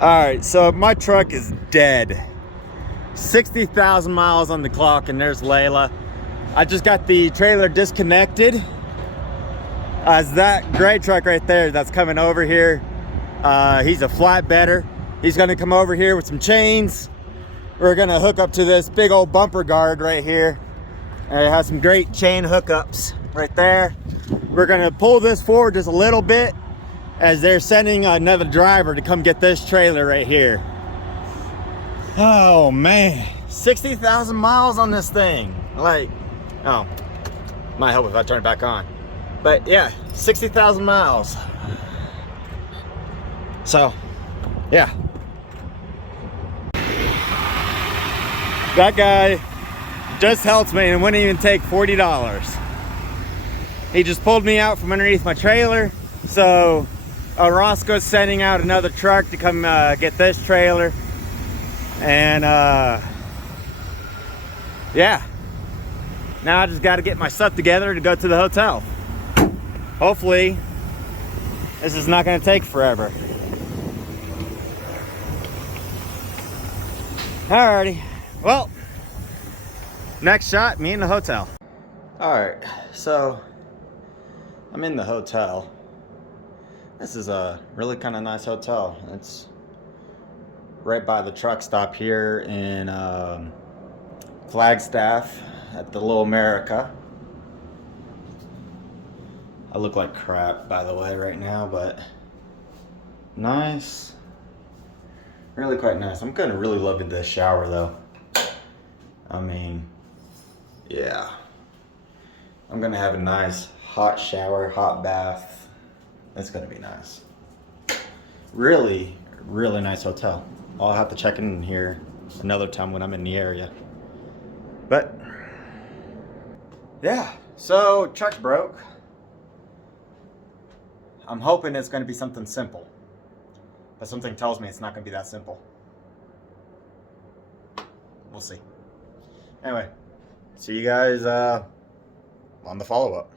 Alright, so my truck is dead. 60,000 miles on the clock, and there's Layla. I just got the trailer disconnected. As that gray truck right there that's coming over here, he's a flatbedder. He's gonna come over here with some chains. We're gonna hook up to this big old bumper guard right here. And it has some great chain hookups right there. We're gonna pull this forward just a little bit as they're sending another driver to come get this trailer right here. Oh man, 60,000 miles on this thing. Like, oh, might help if I turn it back on. But yeah, 60,000 miles. So, yeah. That guy just helped me and wouldn't even take $40. He just pulled me out from underneath my trailer. So Roscoe's sending out another truck to come get this trailer. And yeah, now I just got to get my stuff together to go to the hotel. Hopefully this is not going to take forever. Alrighty, well, next shot, me in the hotel. Alright, so I'm in the hotel. This is a really kind of nice hotel. It's right by the truck stop here in Flagstaff at the Little America. I look like crap, by the way, right now, but nice. Really quite nice. I'm gonna really love this shower though. I mean, yeah. I'm gonna have a nice hot shower, hot bath. It's gonna be nice. Really, really nice hotel. I'll have to check in here another time when I'm in the area. But yeah, so truck's broke. I'm hoping it's gonna be something simple. But something tells me it's not gonna be that simple. We'll see. Anyway, see you guys on the follow-up.